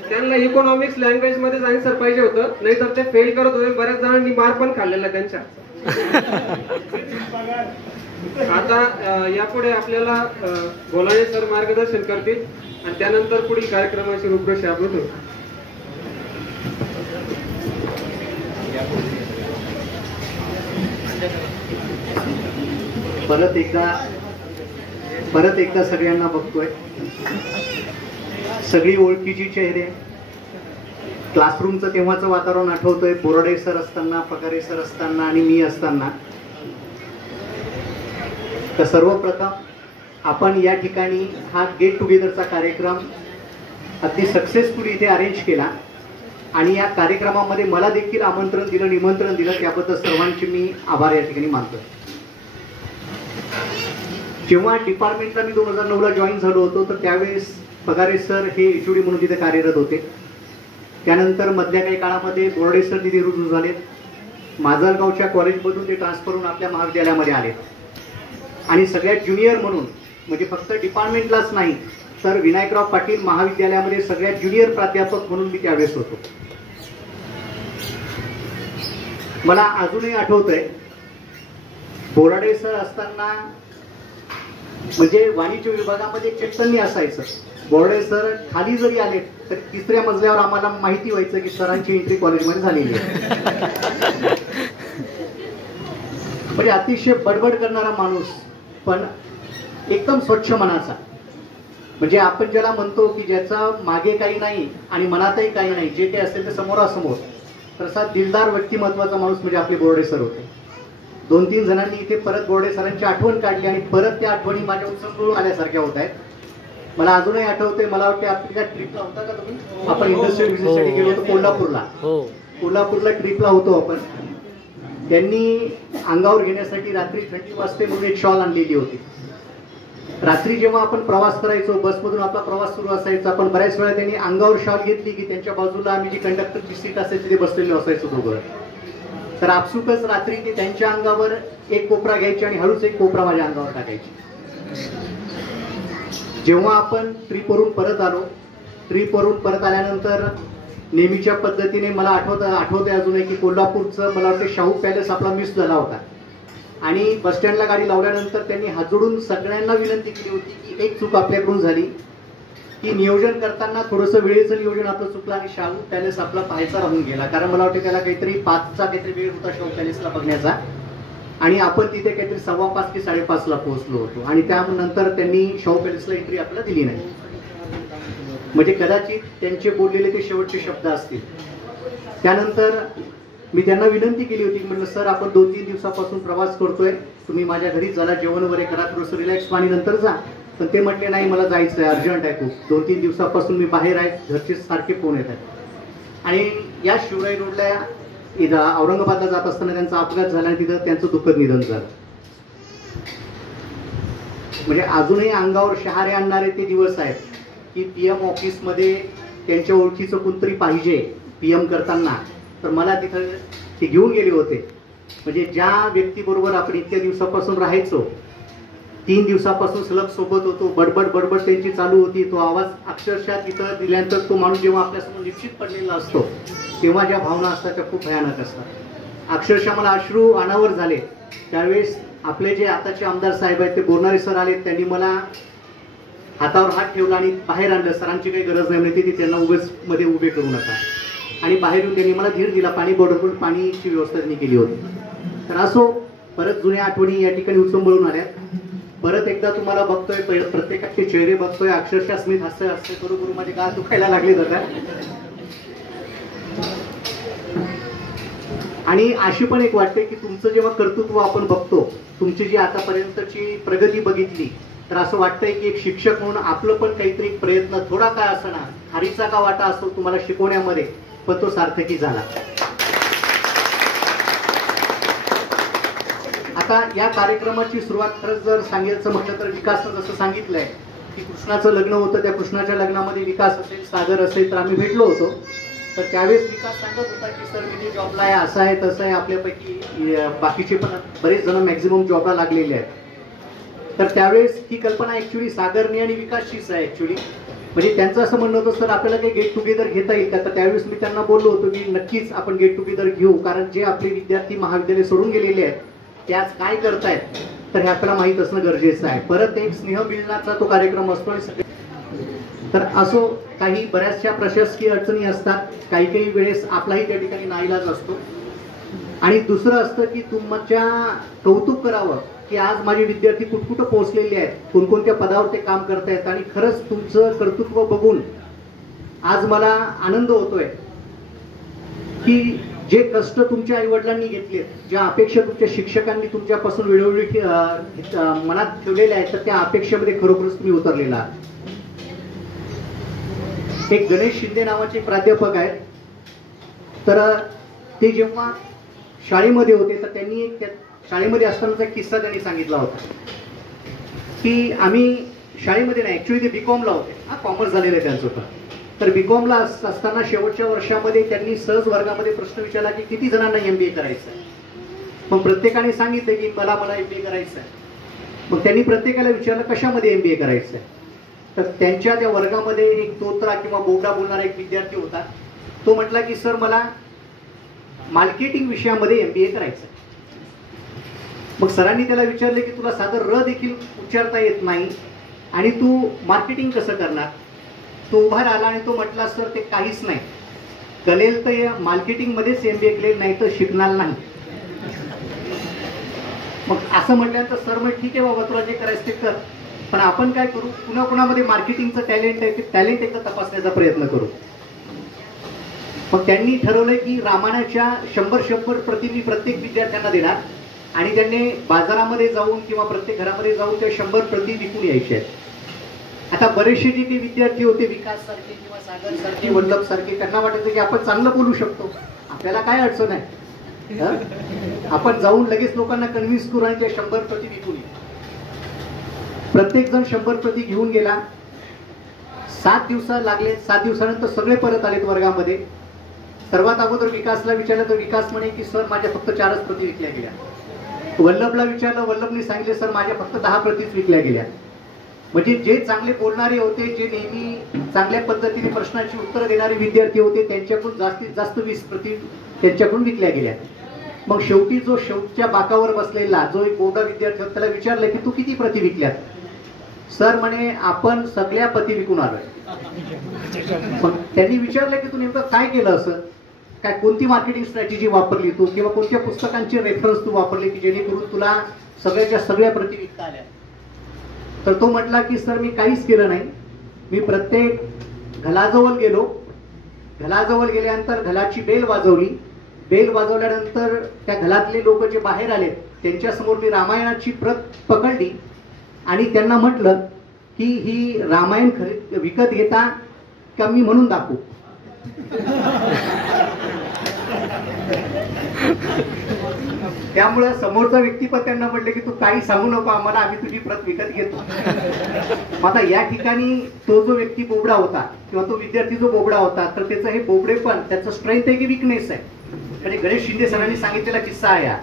त्यांना इकॉनॉमिक्स लँग्वेज मध्येच आन्सर पाहिजे होतं नाहीतर ते फेल करत होते. बऱ्याच जणांनी मार पण खाल्लेला त्यांच्या. आता यापुढे आपल्याला बोलाणे सर मार्गदर्शन करतील आणि त्यानंतर पुढील कार्यक्रमाची रूपरेषा आपण ठेवू. परत एकदा सगळ्यांना बघतोय. सगळी ओळखीची चेहरे. क्लासरूमचं तेव्हाचं वातावरण आठवतोय. बोराडे सर असताना, पगारे सर असताना आणि मी असताना. तर सर्वप्रथम आपण या ठिकाणी हा गेट टुगेदरचा कार्यक्रम अगदी सक्सेसफुली इथे अरेंज केला. आणि या कार्यक्रमामध्ये मला देखील आमंत्रण दिलं, निमंत्रण दिलं त्याबद्दल सर्वांचे मी आभार या ठिकाणी मानतोय. जेव्हा डिपार्टमेंटला मी 2009ला जॉईन झालो होतो तर त्यावेळेस पगारे सर हे HOD म्हणून तिथे कार्यरत होते. त्यानंतर मधल्या काही काळामध्ये बोर्डे सर तिथे रुजू झालेत. माजलगावच्या कॉलेजमधून ते ट्रान्सफर होऊन आपल्या महाविद्यालयामध्ये आले. आणि सगळ्यात ज्युनियर म्हणून म्हणजे फक्त डिपार्टमेंटलाच नाही तर विनायकराव पाटील महाविद्यालयामध्ये सगळ्यात ज्युनियर प्राध्यापक म्हणून मी त्यावेळेस होतो. मला अजूनही आठवतंय बोराडे सर असताना म्हणजे वाणिज्य विभागामध्ये चैतन्य असायचं. बोराडे सर खाली जरी आले तर 3ऱ्या मजल्यावर आम्हाला माहिती व्हायचं की सरांची एंट्री कॉलेजमध्ये झालेली आहे. म्हणजे अतिशय बडबड करणारा माणूस पण एकदम स्वच्छ मनाचा. म्हणजे आपण ज्याला म्हणतो की ज्याचा मागे काही नाही आणि मनातही काही नाही, जे काही असेल ते समोरासमोर, तसा दिलदार व्यक्तिमत्वाचा माणूस म्हणजे आपले बोर्डे सर होते. 2-3 जणांनी इथे परत बोर्डे सरांची आठवण काढली आणि परत त्या आठवणी माझ्या उचलून आल्यासारख्या होत आहेत. मला अजूनही आठवते, मला वाटते आपल्या ट्रिपला होता का तुम्ही? आपण इंडस्ट्रियल व्हिजिटसाठी गेलो होतो कोल्हापूरला. कोल्हापूरला ट्रिपला होतो आपण. त्यांनी अंगावर घेण्यासाठी रात्री थंडी वाजते म्हणून एक शॉल आणलेली होती. रात्री जेव्हा आपण प्रवास करायचो, बसमधून आपला प्रवास सुरू असायचा, पण बऱ्याच वेळा त्यांनी अंगावर शॉल घेतली की त्यांच्या बाजूला आम्ही जी कंडक्टरची सीट असायची ते बसलेलो असायचो दोघं. तर आपसुकच रात्री ते त्यांच्या अंगावर एक कोपरा घ्यायची आणि हळूच एक कोपरा माझ्या अंगावर टाकायची. जेव्हा आपण ट्रिपवरून परत आलो, ट्रिपवरून परत आल्यानंतर नेहमीच्या पद्धतीने मला आठवतंय अजूनही की कोल्हापूरचं मला वाटतं शाहू पॅलेस आपला मिस झाला होता आणि बस स्टँडला गाडी लावल्यानंतर त्यांनी हात जोडून सगळ्यांना विनंती केली होती की एक चूक आपल्याकडून झाली की नियोजन करताना थोडंसं वेळेचं नियोजन आपलं चुकलं आणि शाहू पॅलेस आपला पाहायचा राहून गेला. कारण मला वाटतं त्याला काहीतरी 5चा काहीतरी वेळ होता शाहू पॅलेसला बघण्याचा आणि आपण तिथे काहीतरी 5:15 की 5:30ला पोहोचलो होतो आणि त्यानंतर त्यांनी शाहू पॅलेसला एंट्री आपल्याला दिली नाही. म्हणजे कदाचित त्यांचे बोललेले ते शेवटचे शब्द असतील. त्यानंतर मी त्यांना विनंती केली होती की म्हटलं सर आपण 2-3 दिवसापासून प्रवास करतोय, तुम्ही माझ्या घरी चला, जेवण वगैरे करा, थोडंसं रिलॅक्स आणि नंतर जा. पण ते म्हटले नाही मला जायचं आहे, अर्जंट आहे खूप, 2-3 दिवसापासून मी बाहेर आहे, घरचे सारखे फोन येत आहेत. आणि या शिवराई रोडला इथं औरंगाबादला जात असताना त्यांचा अपघात झाला आणि तिथं त्यांचं दुःखद निधन झालं. म्हणजे अजूनही अंगावर शहारे आणणारे ते दिवस आहेत की PM ऑफिसमध्ये त्यांच्या ओळखीचं कोणतरी पाहिजे PM करताना, तर मला तिथं ते घेऊन गेले होते. म्हणजे ज्या व्यक्तीबरोबर आपण इतक्या दिवसापासून राहायचो, 3 दिवसापासून सलग सोबत होतो, बडबड बडबड त्यांची चालू होती, तो आवाज अक्षरशः तिथं दिल्यानंतर तो माणूस जेव्हा आपल्यासमोर निश्चित पडलेला असतो तेव्हा ज्या भावना असतात त्या खूप भयानक असतात. अक्षरशः मला अश्रू अनावर झाले त्यावेळेस. आपले जे आताचे आमदार साहेब आहेत ते बोरणारे सर आले, त्यांनी मला हातावर हात ठेवला आणि बाहेर आणलं. सरांची काही गरज नाही म्हणते, ती त्यांना उभेच मध्ये उभे करू नका. आणि बाहेर येऊन त्यांनी मला धीर दिला, पाणी बॉटल पाणीची व्यवस्था त्यांनी केली होती. तर असो परत जुन्या आठवणी या ठिकाणी उचंबळून आल्या. परत एकदा तुम्हाला बघतोय, प्रत्येकाचे चेहरे बघतोय, अक्षरशः स्मित हास्य करू करू माझे गाल दुखायला लागले जातात. आणि अशी पण एक वाटते की तुमचं जेव्हा कर्तृत्व आपण बघतो, तुमची जी आतापर्यंतची प्रगती बघितली, तर असं वाटतंय की एक शिक्षक म्हणून आपलं पण काहीतरी प्रयत्न थोडा काय असणार, खारीचा का वाटा असतो तुम्हाला शिकवण्यामध्ये, पण तो सार्थकी झाला. आता या कार्यक्रमाची सुरुवात खरंच जर सांगायचं म्हटलं तर विकासनं जसं सांगितलंय की कृष्णाचं लग्न होतं, त्या कृष्णाच्या लग्नामध्ये विकास असेल, सागर असेल, तर आम्ही भेटलो होतो. तर त्यावेळेस विकास सांगत होता की सर मी जॉबला आहे, असं आहे तसं आहे, आपल्यापैकी बाकीचे पण बरेच जण मॅक्झिमम जॉबला लागलेले आहेत. तर त्यावेळेस ही कल्पना ऍक्च्युली सागरने आणि विकासचीच आहे ऍक्च्युली. म्हणजे त्यांचं असं म्हणणं होतं सर आपल्याला काही गेट टुगेदर घेता येईल का. तर त्यावेळेस मी त्यांना बोललो होतो की नक्कीच आपण गेट टुगेदर घेऊ, कारण जे आपले विद्यार्थी महाविद्यालय सोडून गेलेले आहेत ते आज काय करतायत तर हे आपल्याला माहीत असणं गरजेचं आहे. परत एक स्नेह मिलनाचा तो कार्यक्रम असतो. तर असो काही बऱ्याचशा प्रशासकीय अडचणी असतात, काही काही वेळेस आपलाही त्या ठिकाणी नाईलाज असतो. आणि दुसरं असतं की तुमच्या कौतुक करावं की आज माझे विद्यार्थी कुठकुठं पोहोचलेले आहेत, कोणकोणत्या पदावर ते काम करतायत. आणि खरंच तुमचं कर्तृत्व बघून आज मला आनंद होतोय की जे कष्ट तुमच्या आईवडिलांनी घेतलेत, ज्या अपेक्षा तुमच्या शिक्षकांनी तुमच्यापासून वेळोवेळी मनात ठेवलेल्या आहेत, तर त्या अपेक्षेमध्ये खरोखरच तुम्ही उतरलेला आहात. एक गणेश शिंदे नावाचे प्राध्यापक आहेत, तर ते जेव्हा शाळेमध्ये होते तर त्यांनी एक शाळेमध्ये असतानाचा किस्सा त्यांनी सांगितला होता की आम्ही शाळेमध्ये नाही, ऍक्च्युली ते B.Com ला होते, कॉमर्स झालेलं आहे त्यांचं पण. तर B.Com ला असताना शेवटच्या वर्षामध्ये त्यांनी सहज वर्गामध्ये प्रश्न विचारला की किती जणांना MBA करायचं आहे. मग प्रत्येकाने सांगितलं की मला MBA करायचं आहे. मग त्यांनी प्रत्येकाला विचारलं कशामध्ये MBA करायचं आहे. तर त्यांच्या त्या वर्गामध्ये एक तोत्रा किंवा बोबडा बोलणारा एक विद्यार्थी होता. तो म्हटला की सर मला मार्केटिंग विषयामध्ये MBA करायचं. मग सरांनी त्याला विचारले की तुला साधं र देखील उच्चारता येत नाही आणि तू मार्केटिंग कसं करणार. तो उभा राहिला आणि तो म्हटला सर ते काहीच नाही, कळेल तर या मार्केटिंगमध्येच MBA केलेलं नाही तर शिकणार नाही. मग असं म्हटल्यानंतर सर म्हणे ठीक आहे बाबा तुला जे करायचं ते कर, पण आपण काय करू, कुणाकुणामध्ये मार्केटिंगचं टॅलेंट आहे ते टॅलेंट एकदा तपासण्याचा प्रयत्न करू. मग त्यांनी ठरवलंय की रामायणाच्या 100 प्रति मी प्रत्येक विद्यार्थ्यांना देणार आणि त्यांनी बाजारामध्ये जाऊन किंवा प्रत्येक घरामध्ये जाऊन त्या 100 प्रति विकून यायचे आहेत. आता बरेचसे जे ते विद्यार्थी होते, विकास सारखे किंवा सागर सारखे, वल्लभ सारखे, त्यांना वाटायचं की आपण चांगलं बोलू शकतो, आपल्याला काय अडचण आहे, आपण जाऊन लगेच लोकांना कन्व्हिन्स करू आणि त्या 100 प्रति विकून येऊ. प्रत्येक जण 100 प्रती घेऊन गेला. 7 दिवस लागले. 7 दिवसानंतर सगळे परत आलेत वर्गामध्ये. सर्वात अगोदर विकासला विचारलं तर विकास म्हणे की सर माझ्या फक्त 4च प्रती विकल्या गेल्या. वल्लभला विचारलं, वल्लभने सांगितले सर माझ्या फक्त 10 प्रतीच विकल्या गेल्या. म्हणजे जे चांगले बोलणारे होते, जे नेहमी चांगल्या पद्धतीने प्रश्नांची उत्तरं देणारे विद्यार्थी होते, त्यांच्याकडून जास्तीत जास्त 20 प्रती त्यांच्याकडून विकल्या गेल्या. मग शेवटी जो शेवटच्या बाकावर बसलेला जो एक बोधा विद्यार्थी होता त्याला विचारलं की तू किती प्रती विकल्यात? सर म्हणे आपण सगळ्या प्रती विकून आलोय. पण त्यांनी विचारलं की तू नेमकं काय केलं असं, काय कोणती मार्केटिंग स्ट्रॅटेजी वापरली तू, किंवा कोणत्या पुस्तकांची रेफरन्स तू वापरली की जेणेकरून तुला सगळ्याच्या सगळ्या प्रती विकता आल्या? तर तो म्हटला की सर मी काहीच केलं नाही. मी प्रत्येक घलाजवळ गेलो. घलाजवळ गेल्यानंतर घलाची बेल वाजवली. बेल वाजवल्यानंतर त्या घरातले लोक जे बाहेर आले त्यांच्यासमोर मी रामायणाची प्रत पकडली आणि त्यांना म्हटलं की ही रामायण विकत घेता का मी म्हणून दाखवू? त्यामुळे समोरचा व्यक्ती पण त्यांना म्हटले की तू काही सांगू नको आम्हाला, आम्ही तुझी प्रत विकत घेतो. आता या ठिकाणी तो जो व्यक्ती बोबडा होता किंवा तो विद्यार्थी जो बोबडा होता, तर त्याचं हे बोबडे पण त्याचं स्ट्रेंथ आहे की विकनेस आहे? म्हणजे गणेश शिंदे सरांनी सांगितलेला किस्सा आहे हा.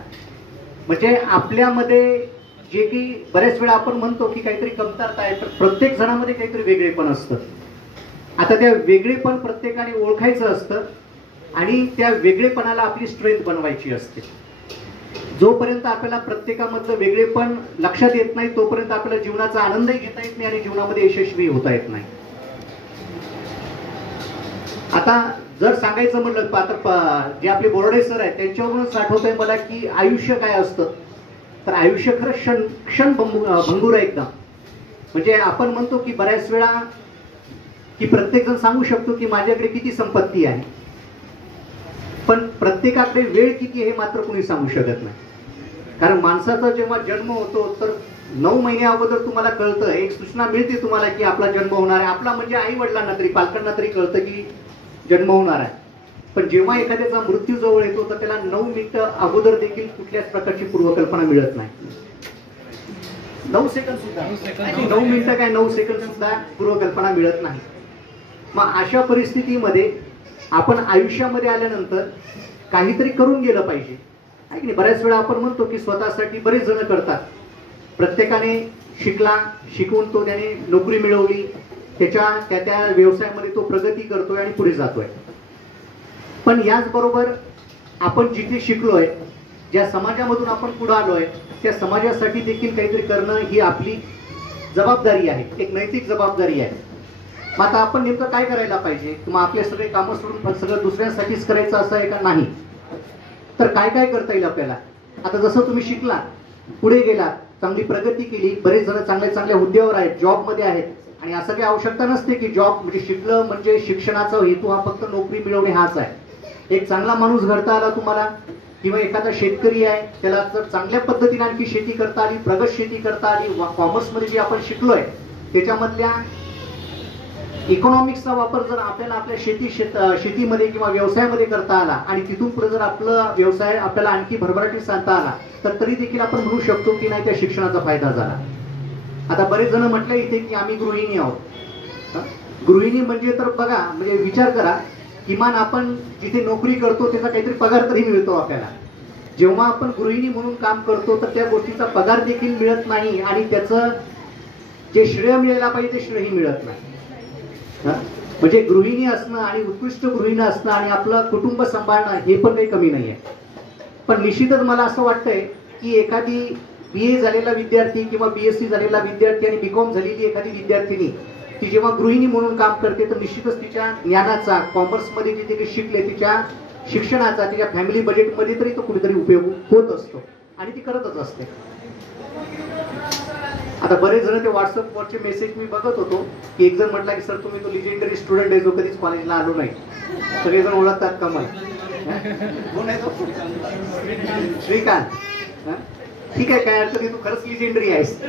म्हणजे आपल्यामध्ये जे की बऱ्याच वेळा आपण म्हणतो की काहीतरी कमतरता आहे, तर प्रत्येक जणामध्ये काहीतरी वेगळेपण असतं. आता त्या वेगळेपण प्रत्येकाने ओळखायचं असतं आणि त्या वेगळेपणाला आपली स्ट्रेंथ बनवायची असते. जोपर्यंत आपल्याला प्रत्येकामधलं वेगळेपण लक्षात येत नाही तोपर्यंत आपल्याला जीवनाचा आनंदही घेता येत नाही आणि जीवनामध्ये यशस्वी होता येत नाही. आता जर सांगायचं म्हटलं आता जे आपले बोर्डे सर आहेत त्यांच्यावरूनच आठवतंय मला की आयुष्य काय असतं. तर आयुष्य खरं क्षण भंगुर आहे एकदम. म्हणजे आपण म्हणतो की बऱ्याच वेळा की प्रत्येक जण सांगू शकतो की माझ्याकडे किती संपत्ती आहे, पण प्रत्येकाकडे वेळ किती हे मात्र कोणी सांगू शकत नाही. कारण माणसाचा जेव्हा जन्म होतो तर 9 महिन्या अगोदर तुम्हाला कळतं, एक सूचना मिळते तुम्हाला की आपला जन्म होणार आहे. आपला म्हणजे आई वडिलांना तरी पालकांना तरी कळतं की जन्म होणार आहे. पण जेव्हा एखाद्याचा मृत्यू जवळ येतो तर त्याला 9 मिनिटं अगोदर देखील कुठल्याच प्रकारची पूर्वकल्पना मिळत नाही. 9 सेकंद सुद्धा, 9 मिनिटं काय 9 सेकंद सुद्धा पूर्वकल्पना मिळत नाही. मग अशा परिस्थितीमध्ये आपण आयुष्यामध्ये आल्यानंतर काहीतरी करून गेलं पाहिजे आहे की नाही. बऱ्याच वेळा आपण म्हणतो की स्वतःसाठी बरेच जण करतात. प्रत्येकाने शिकला, शिकून तो त्याने नोकरी मिळवली, त्या व्यवसायामध्ये तो प्रगती करतोय आणि पुढे जातोय. पण याचबरोबर आपण जिथे शिकलोय, ज्या समाजामधून आपण पुढे आलोय, त्या समाजासाठी देखील काहीतरी करणं ही आपली जबाबदारी आहे, एक नैतिक जबाबदारी आहे. मग आता आपण नेमकं काय करायला पाहिजे? मग आपले सगळे कामं सोडून सगळं दुसऱ्यांसाठीच करायचं असं आहे का? नाही. तर काय काय करता येईल आपल्याला? आता जसं तुम्ही शिकला, पुढे गेला, चांगली प्रगती केली, बरेच जण चांगल्या चांगल्या हुद्द्यावर आहेत, जॉबमध्ये आहेत. आणि असं काही आवश्यकता नसते की जॉब म्हणजे शिकलं म्हणजे शिक्षणाचा हेतू हा फक्त नोकरी मिळवणे हाच आहे. एक चांगला माणूस घडता आला तुम्हाला, किंवा एखादा शेतकरी आहे त्याला जर चांगल्या पद्धतीने आणखी शेती करता आली, प्रगत शेती करता आली, कॉमर्समध्ये जे आपण शिकलोय त्याच्यामधल्या इकॉनॉमिक्सचा वापर जर आपल्याला आपल्या शेतीमध्ये किंवा व्यवसायामध्ये करता आला आणि तिथून पुढे जर आपला व्यवसाय आपल्याला आणखी भरभराटीत सांगता आला तर तरी देखील आपण म्हणू शकतो की नाही त्या शिक्षणाचा फायदा झाला. आता बरेच जण म्हटलं इथे की आम्ही गृहिणी आहोत. गृहिणी म्हणजे तर बघा, म्हणजे विचार करा, किमान आपण जिथे नोकरी करतो त्याचा काहीतरी पगार तरी मिळतो आपल्याला. जेव्हा आपण गृहिणी म्हणून काम करतो तर त्या गोष्टीचा पगार देखील मिळत नाही आणि त्याचं जे श्रेय मिळायला पाहिजे ते श्रेयही मिळत नाही. म्हणजे गृहिणी असणं आणि उत्कृष्ट गृहिणी असणं आणि आपलं कुटुंब सांभाळणं हे पण काही कमी नाही आहे. पण निश्चितच मला असं वाटतंय की एखादी BA झालेला विद्यार्थी किंवा BSc झालेला विद्यार्थी आणि BCom झालेली एखादी विद्यार्थिनी ती जेव्हा गृहिणी म्हणून काम करते तर निश्चितच तिच्या ज्ञानाचा, कॉमर्समध्ये जे काही शिकले तिच्या शिक्षणाचा, तिच्या फॅमिली बजेटमध्ये तरी तो कुठेतरी उपयोग होत असतो आणि ती करतच असते. आता बरेच जण ते व्हॉट्सअपवरचे मेसेज मी बघत होतो की एक जण म्हटला की सर तुम्ही तो लिजेंडरी स्टुडंट आहे जो कधीच कॉलेजला आलो नाही. सगळेजण ओळखतात का मला? कोण आहे तो? श्रीकांत. ठीक आहे, काय अडचण, तू खरंच लिजेंडरी आहेस.